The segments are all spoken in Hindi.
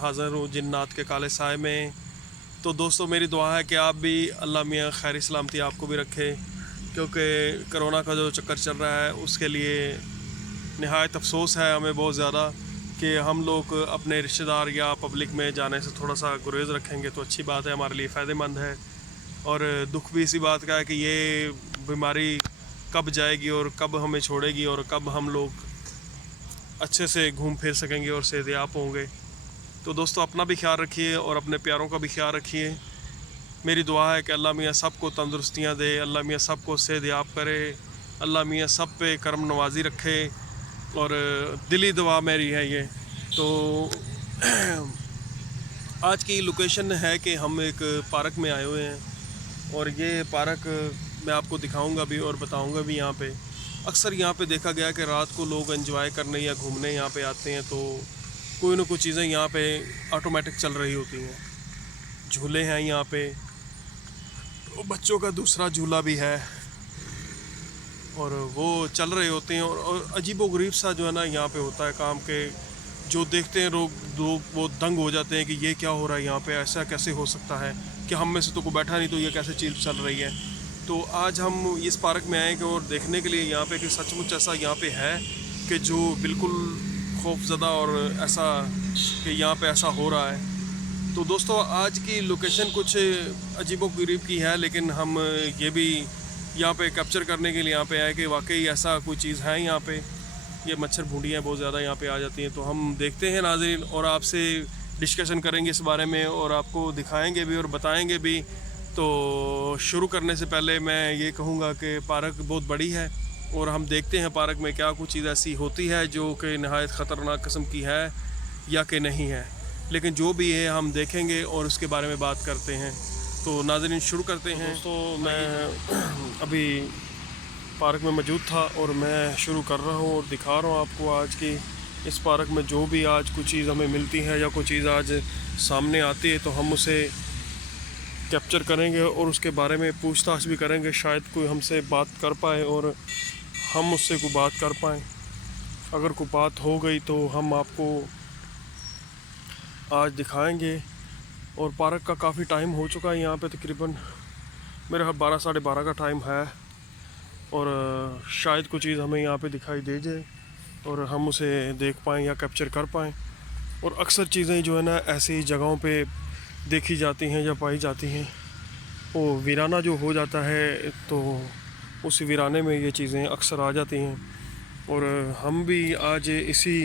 हाज़िर हूँ जिन्नात के काले साए में। तो दोस्तों, मेरी दुआ है कि आप भी अल्लाह मियाँ खैर सलामती आपको भी रखे, क्योंकि कोरोना का जो चक्कर चल रहा है उसके लिए नहायत अफसोस है हमें बहुत ज़्यादा कि हम लोग अपने रिश्तेदार या पब्लिक में जाने से थोड़ा सा गुरेज़ रखेंगे तो अच्छी बात है, हमारे लिए फ़ायदेमंद है। और दुख भी इसी बात का है कि ये बीमारी कब जाएगी और कब हमें छोड़ेगी और कब हम लोग अच्छे से घूम फिर सकेंगे और सेहतयाब होंगे। तो दोस्तों, अपना भी ख्याल रखिए और अपने प्यारों का भी ख्याल रखिए। मेरी दुआ है कि अल्लाह मियाँ सबको तंदुरुस्तियाँ दे, अल्लाह मियाँ सबको सेहतयाब करे, अल्लाह मियाँ सब पे करम नवाजी रखे, और दिली दुआ मेरी है ये। तो आज की लोकेशन है कि हम एक पार्क में आए हुए हैं, और ये पार्क मैं आपको दिखाऊंगा भी और बताऊंगा भी। यहाँ पे अक्सर यहाँ पे देखा गया कि रात को लोग एंजॉय करने या घूमने यहाँ पे आते हैं, तो कोई ना कोई चीज़ें यहाँ पे ऑटोमेटिक चल रही होती हैं। झूले हैं यहाँ पे, तो बच्चों का दूसरा झूला भी है, और वो चल रहे होते हैं। और अजीबोगरीब सा जो है ना यहाँ पे होता है काम के, जो देखते हैं लोग वो दंग हो जाते हैं कि ये क्या हो रहा है यहाँ पे, ऐसा कैसे हो सकता है कि हम में से तो कोई बैठा नहीं, तो ये कैसे चीज़ चल रही है। तो आज हम इस पार्क में आए कि और देखने के लिए यहाँ पे कि सचमुच ऐसा यहाँ पे है कि जो बिल्कुल खौफज़दा और ऐसा कि यहाँ पे ऐसा हो रहा है। तो दोस्तों, आज की लोकेशन कुछ अजीबोगरीब की है, लेकिन हम ये भी यहाँ पे कैप्चर करने के लिए यहाँ पे आए कि वाकई ऐसा कोई चीज़ है यहाँ पे। ये मच्छर भूंडियाँ बहुत ज़्यादा यहाँ पे आ जाती हैं, तो हम देखते हैं नाज़रीन, और आपसे डिस्कशन करेंगे इस बारे में और आपको दिखाएंगे भी और बताएंगे भी। तो शुरू करने से पहले मैं ये कहूँगा कि पार्क बहुत बड़ी है, और हम देखते हैं पार्क में क्या कुछ चीज़ ऐसी होती है जो कि नहायत ख़तरनाक किस्म की है या कि नहीं है। लेकिन जो भी है हम देखेंगे और उसके बारे में बात करते हैं। तो नाज़रीन, शुरू करते हैं। तो मैं अभी पार्क में मौजूद था और मैं शुरू कर रहा हूँ और दिखा रहा हूँ आपको आज की इस पार्क में जो भी आज कुछ चीज़ हमें मिलती है या कोई चीज़ आज सामने आती है, तो हम उसे कैप्चर करेंगे और उसके बारे में पूछताछ भी करेंगे। शायद कोई हमसे बात कर पाए और हम उससे कोई बात कर पाएँ। अगर कोई बात हो गई तो हम आपको आज दिखाएंगे। और पार्क का काफ़ी टाइम हो चुका है, यहाँ पे तकरीबन मेरे 12 साढ़े 12 का टाइम है, और शायद कुछ चीज़ हमें यहाँ पे दिखाई दे जाए और हम उसे देख पाएँ या कैप्चर कर पाएँ। और अक्सर चीज़ें जो है ना ऐसी जगहों पे देखी जाती हैं या पाई जाती हैं, वो वीराना जो हो जाता है तो उस वीराने में ये चीज़ें अक्सर आ जाती हैं। और हम भी आज इसी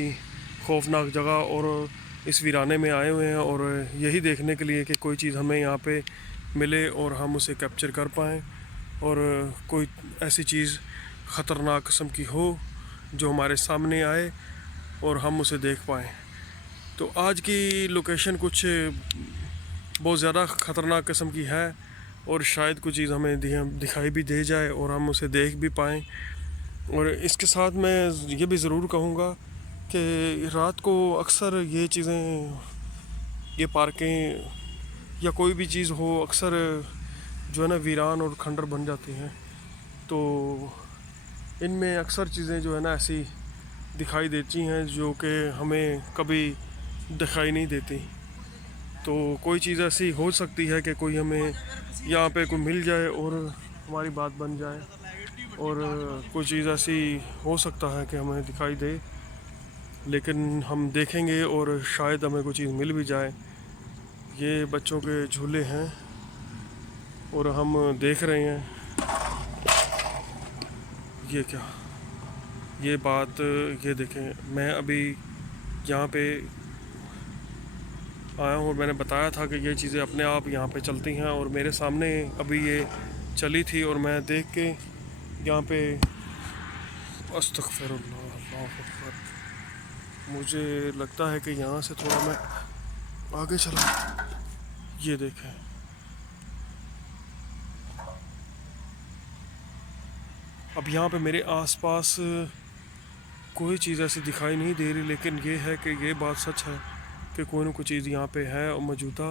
खौफनाक जगह और इस वीराने में आए हुए हैं, और यही देखने के लिए कि कोई चीज़ हमें यहाँ पे मिले और हम उसे कैप्चर कर पाएँ, और कोई ऐसी चीज़ ख़तरनाक किस्म की हो जो हमारे सामने आए और हम उसे देख पाएँ। तो आज की लोकेशन कुछ बहुत ज़्यादा ख़तरनाक किस्म की है, और शायद कुछ चीज़ हमें दिखाई भी दे जाए और हम उसे देख भी पाएँ। और इसके साथ मैं ये भी ज़रूर कहूँगा कि रात को अक्सर ये चीज़ें, ये पार्कें या कोई भी चीज़ हो, अक्सर जो है ना वीरान और खंडर बन जाती हैं। तो इनमें अक्सर चीज़ें जो है ना ऐसी दिखाई देती हैं जो कि हमें कभी दिखाई नहीं देती। तो कोई चीज़ ऐसी हो सकती है कि कोई हमें यहाँ पे कोई मिल जाए और हमारी बात बन जाए, और कोई चीज़ ऐसी हो सकता है कि हमें दिखाई दे, लेकिन हम देखेंगे और शायद हमें कोई चीज़ मिल भी जाए। ये बच्चों के झूले हैं और हम देख रहे हैं। ये क्या, ये बात, ये देखें, मैं अभी यहाँ पे आया हूँ और मैंने बताया था कि ये चीज़ें अपने आप यहाँ पे चलती हैं, और मेरे सामने अभी ये चली थी और मैं देख के यहाँ पे अस्तगफिरुल्लाह, अल्लाहु अकबर, मुझे लगता है कि यहाँ से थोड़ा मैं आगे चला। ये देखें, अब यहाँ पे मेरे आसपास कोई चीज़ ऐसी दिखाई नहीं दे रही, लेकिन ये है कि ये बात सच है कि कोई ना कोई चीज़ यहाँ पे है और मौजूदा,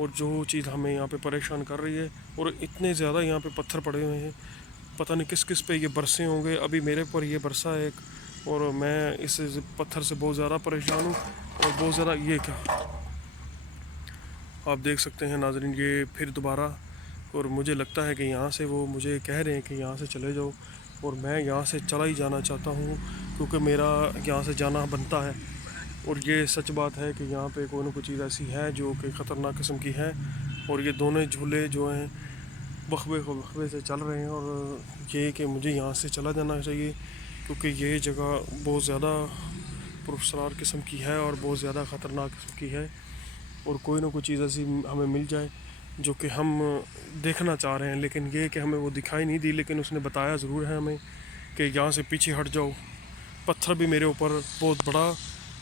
और जो चीज़ हमें यहाँ पे परेशान कर रही है। और इतने ज़्यादा यहाँ पे पत्थर पड़े हुए हैं, पता नहीं किस किस पे ये बरसे होंगे। अभी मेरे पर ये बरसा है एक, और मैं इस पत्थर से बहुत ज़्यादा परेशान हूँ और बहुत ज़्यादा। ये क्या, आप देख सकते हैं नाज़रीन, ये फिर दोबारा, और मुझे लगता है कि यहाँ से वो मुझे कह रहे हैं कि यहाँ से चले जाओ, और मैं यहाँ से चला ही जाना चाहता हूँ क्योंकि मेरा यहाँ से जाना बनता है। और ये सच बात है कि यहाँ पे कोई ना कोई चीज़ ऐसी है जो कि ख़तरनाक किस्म की है, और ये दोनों झूले जो हैं वक्फे से चल रहे हैं, और ये कि मुझे यहाँ से चला जाना चाहिए क्योंकि ये जगह बहुत ज़्यादा पुरस्कार किस्म की है और बहुत ज़्यादा ख़तरनाक किस्म की है, और कोई ना कोई चीज़ ऐसी हमें मिल जाए जो कि हम देखना चाह रहे हैं, लेकिन ये कि हमें वो दिखाई नहीं दी, लेकिन उसने बताया ज़रूर है हमें कि यहाँ से पीछे हट जाओ। पत्थर भी मेरे ऊपर बहुत बड़ा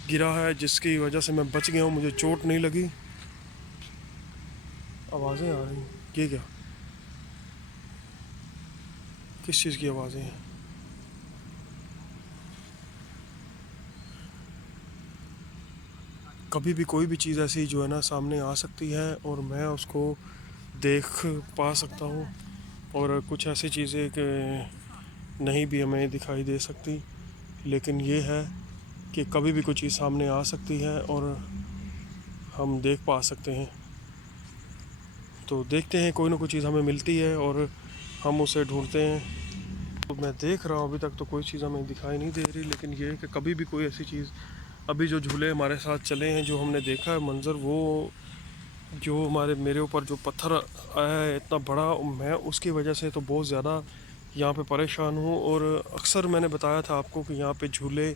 गिरा है जिसकी वजह से मैं बच गया हूँ, मुझे चोट नहीं लगी। आवाज़ें आ रही हैं, ये क्या, किस चीज़ की आवाज़ें हैं? कभी भी कोई भी चीज़ ऐसी जो है ना सामने आ सकती है और मैं उसको देख पा सकता हूँ, और कुछ ऐसी चीज़ें कि नहीं भी हमें दिखाई दे सकती, लेकिन ये है कि कभी भी कोई चीज़ सामने आ सकती है और हम देख पा सकते हैं। तो देखते हैं, कोई ना कोई चीज़ हमें मिलती है और हम उसे ढूंढते हैं। तो मैं देख रहा हूँ अभी तक तो कोई चीज़ हमें दिखाई नहीं दे रही, लेकिन ये है कि कभी भी कोई ऐसी चीज़, अभी जो झूले हमारे साथ चले हैं, जो हमने देखा है मंज़र, वो जो मेरे ऊपर जो पत्थर आया है इतना बड़ा, मैं उसकी वजह से तो बहुत ज़्यादा यहाँ पे परेशान हूँ। और अक्सर मैंने बताया था आपको कि यहाँ पे झूले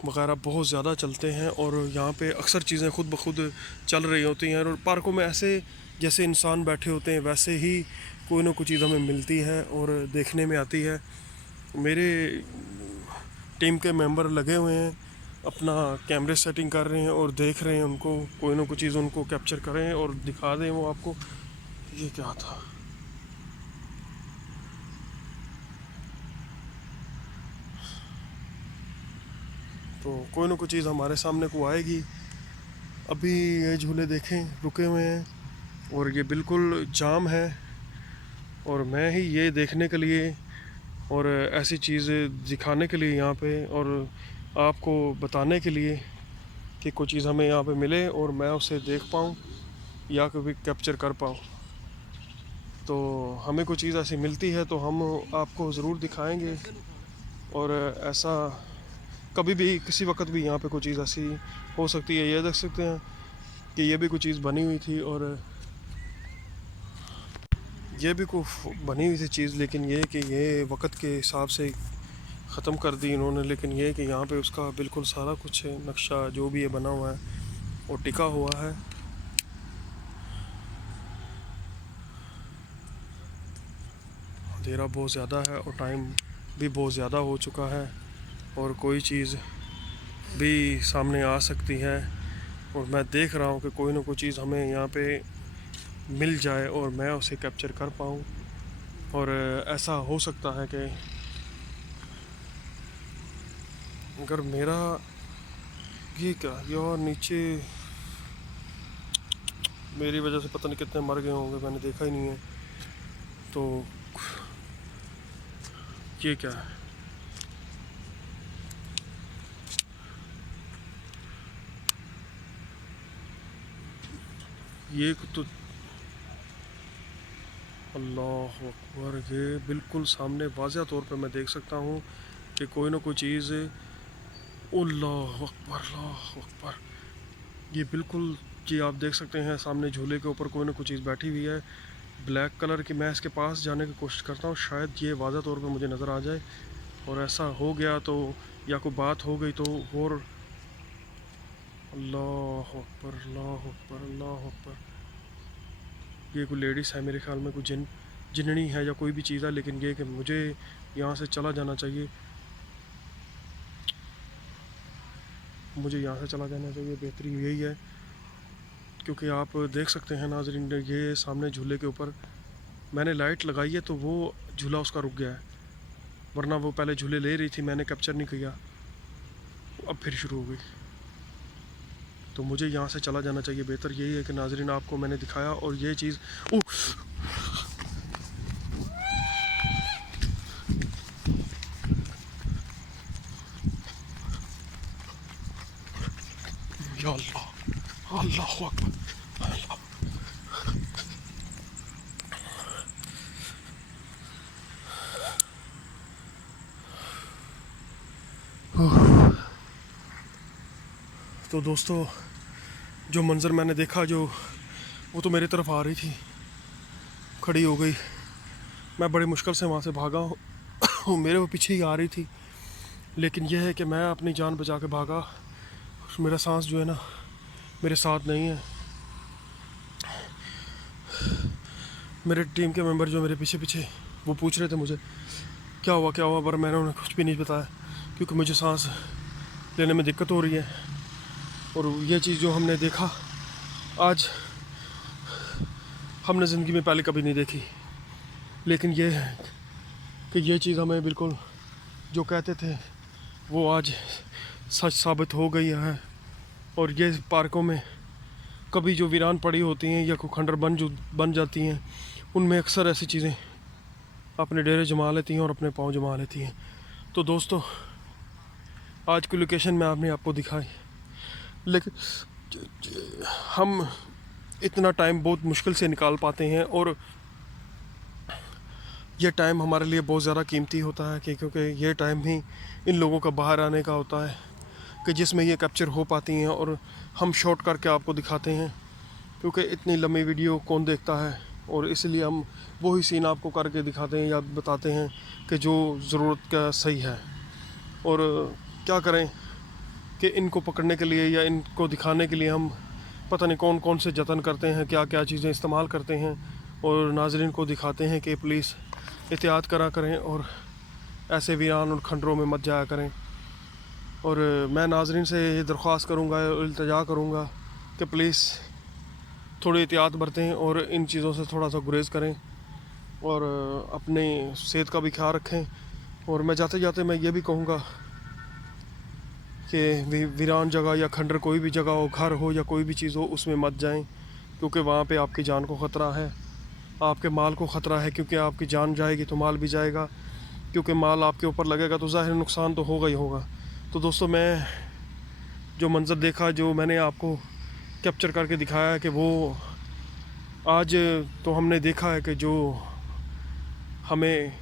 वगैरह बहुत ज़्यादा चलते हैं और यहाँ पे अक्सर चीज़ें खुद ब खुद चल रही होती हैं, और पार्कों में ऐसे जैसे इंसान बैठे होते हैं वैसे ही कोई ना कोई चीज़ हमें मिलती है और देखने में आती है। मेरे टीम के मेंबर लगे हुए हैं, अपना कैमरे सेटिंग कर रहे हैं और देख रहे हैं उनको, कोई ना कोई चीज़ उनको कैप्चर करें और दिखा दें वो आपको। ये क्या था? तो कोई ना कोई चीज़ हमारे सामने को आएगी। अभी ये झूले देखें रुके हुए हैं और ये बिल्कुल जाम है, और मैं ही ये देखने के लिए और ऐसी चीज़ दिखाने के लिए यहाँ पे, और आपको बताने के लिए कि कोई चीज़ हमें यहाँ पे मिले और मैं उसे देख पाऊँ या कभी कैप्चर कर पाऊँ। तो हमें कोई चीज़ ऐसी मिलती है तो हम आपको ज़रूर दिखाएंगे, और ऐसा कभी भी किसी वक्त भी यहाँ पे कोई चीज़ ऐसी हो सकती है। ये देख सकते हैं कि ये भी कोई चीज़ बनी हुई थी, और ये भी कोई बनी हुई थी चीज़, लेकिन ये कि ये वक्त के हिसाब से ख़त्म कर दी इन्होंने। लेकिन ये कि यहाँ पे उसका बिल्कुल सारा कुछ नक्शा जो भी ये बना हुआ है वो टिका हुआ है। अंधेरा बहुत ज़्यादा है और टाइम भी बहुत ज़्यादा हो चुका है, और कोई चीज़ भी सामने आ सकती है, और मैं देख रहा हूँ कि कोई ना कोई चीज़ हमें यहाँ पे मिल जाए और मैं उसे कैप्चर कर पाऊँ। और ऐसा हो सकता है कि अगर मेरा ये क्या यार, नीचे मेरी वजह से पता नहीं कितने मर गए होंगे, मैंने देखा ही नहीं है। तो ये क्या है? ये तो अल्लाह अकबर, ये बिल्कुल सामने वाज़ह तौर पे मैं देख सकता हूँ कि कोई ना कोई चीज़, अल्लाह अकबर अल्लाह अकबर, ये बिल्कुल, जी आप देख सकते हैं सामने झूले के ऊपर कोई ना कोई चीज़ बैठी हुई है ब्लैक कलर की। मैं इसके पास जाने की कोशिश करता हूँ, शायद ये वाज़ह तौर पे मुझे नज़र आ जाए, और ऐसा हो गया तो, या कोई बात हो गई तो। और अल्लाह अकबर अल्लाह अकबर अल्लाह अकबर, ये कोई लेडीज़ है मेरे ख्याल में, कोई जिननी है या कोई भी चीज़ है, लेकिन ये कि मुझे यहाँ से चला जाना चाहिए, मुझे यहाँ से चला जाना चाहिए, बेहतरी यही है। क्योंकि आप देख सकते हैं नाज़रीन, ये सामने झूले के ऊपर मैंने लाइट लगाई है तो वो झूला उसका रुक गया है, वरना वो पहले झूले ले रही थी, मैंने कैप्चर नहीं किया, अब फिर शुरू हो गई। तो मुझे यहाँ से चला जाना चाहिए, बेहतर यही है कि नाज़रीन आपको मैंने दिखाया, और ये चीज़ या अल्लाह, अल्लाह अकबर, तो दोस्तों जो मंज़र मैंने देखा जो वो तो मेरी तरफ आ रही थी, खड़ी हो गई। मैं बड़ी मुश्किल से वहाँ से भागा हूँ मेरे वो पीछे ही आ रही थी, लेकिन यह है कि मैं अपनी जान बचा के भागा। मेरा सांस जो है ना मेरे साथ नहीं है। मेरे टीम के मेंबर जो मेरे पीछे पीछे वो पूछ रहे थे मुझे क्या हुआ, पर मैंने उन्हें कुछ भी नहीं बताया क्योंकि मुझे सांस लेने में दिक्कत हो रही है। और ये चीज़ जो हमने देखा आज, हमने ज़िंदगी में पहले कभी नहीं देखी। लेकिन ये है कि ये चीज़ हमें बिल्कुल जो कहते थे वो आज सच साबित हो गई है। और ये पार्कों में कभी जो वीरान पड़ी होती हैं या कोई खंडर बन जाती हैं, उनमें अक्सर ऐसी चीज़ें अपने डेरे जमा लेती हैं और अपने पाँव जमा लेती हैं। तो दोस्तों आज की लोकेशन में आपने आपको दिखाई, लेकिन हम इतना टाइम बहुत मुश्किल से निकाल पाते हैं। और ये टाइम हमारे लिए बहुत ज़्यादा कीमती होता है क्योंकि ये टाइम ही इन लोगों का बाहर आने का होता है कि जिसमें ये कैप्चर हो पाती हैं और हम शॉट करके आपको दिखाते हैं, क्योंकि इतनी लंबी वीडियो कौन देखता है। और इसलिए हम वही सीन आपको करके दिखाते हैं या बताते हैं कि जो ज़रूरत का सही है। और क्या करें कि इनको पकड़ने के लिए या इनको दिखाने के लिए हम पता नहीं कौन कौन से जतन करते हैं, क्या क्या चीज़ें इस्तेमाल करते हैं और नाज़रीन को दिखाते हैं कि पुलिस एहतियात करा करें और ऐसे वीरान और खंडरों में मत जाया करें। और मैं नाज़रीन से ये दरख्वास्त करूँगा, इल्तिजा करूँगा कि पुलिस थोड़ी एहतियात बरतें और इन चीज़ों से थोड़ा सा गुरेज़ करें और अपनी सेहत का भी ख्याल रखें। और मैं जाते जाते मैं ये भी कहूँगा कि वीरान जगह या खंडर कोई भी जगह हो, घर हो या कोई भी चीज़ हो, उसमें मत जाएं क्योंकि वहाँ पे आपकी जान को ख़तरा है, आपके माल को ख़तरा है। क्योंकि आपकी जान जाएगी तो माल भी जाएगा, क्योंकि माल आपके ऊपर लगेगा तो ज़ाहिर नुकसान तो होगा ही होगा। तो दोस्तों मैं जो मंज़र देखा, जो मैंने आपको कैप्चर करके दिखाया है कि वो आज तो हमने देखा है कि जो हमें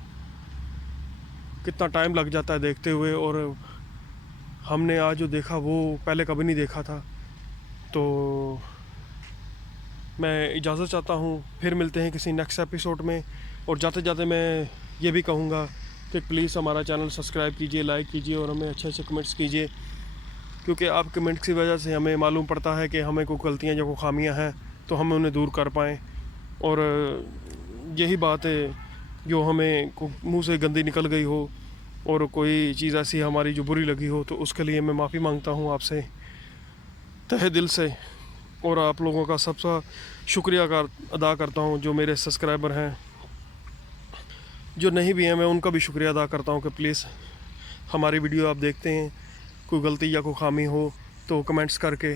कितना टाइम लग जाता है देखते हुए, और हमने आज जो देखा वो पहले कभी नहीं देखा था। तो मैं इजाज़त चाहता हूँ, फिर मिलते हैं किसी नेक्स्ट एपिसोड में। और जाते जाते मैं ये भी कहूँगा कि प्लीज़ हमारा चैनल सब्सक्राइब कीजिए, लाइक कीजिए और हमें अच्छे अच्छे कमेंट्स कीजिए, क्योंकि आप कमेंट्स की वजह से हमें मालूम पड़ता है कि हमें कोई गलतियाँ या कोई खामियाँ हैं तो हम उन्हें दूर कर पाएँ। और यही बात है जो हमें मुंह से गंदी निकल गई हो और कोई चीज़ ऐसी हमारी जो बुरी लगी हो, तो उसके लिए मैं माफ़ी मांगता हूँ आपसे तहे दिल से। और आप लोगों का सबसे शुक्रिया अदा करता हूँ, जो मेरे सब्सक्राइबर हैं, जो नहीं भी हैं मैं उनका भी शुक्रिया अदा करता हूँ कि प्लीज़ हमारी वीडियो आप देखते हैं, कोई गलती या कोई खामी हो तो कमेंट्स करके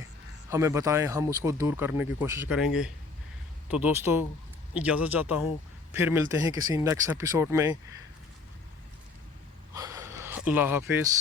हमें बताएं, हम उसको दूर करने की कोशिश करेंगे। तो दोस्तों इजाज़त चाहता हूँ, फिर मिलते हैं किसी नेक्स्ट एपिसोड में। अल्लाह हाफिज़।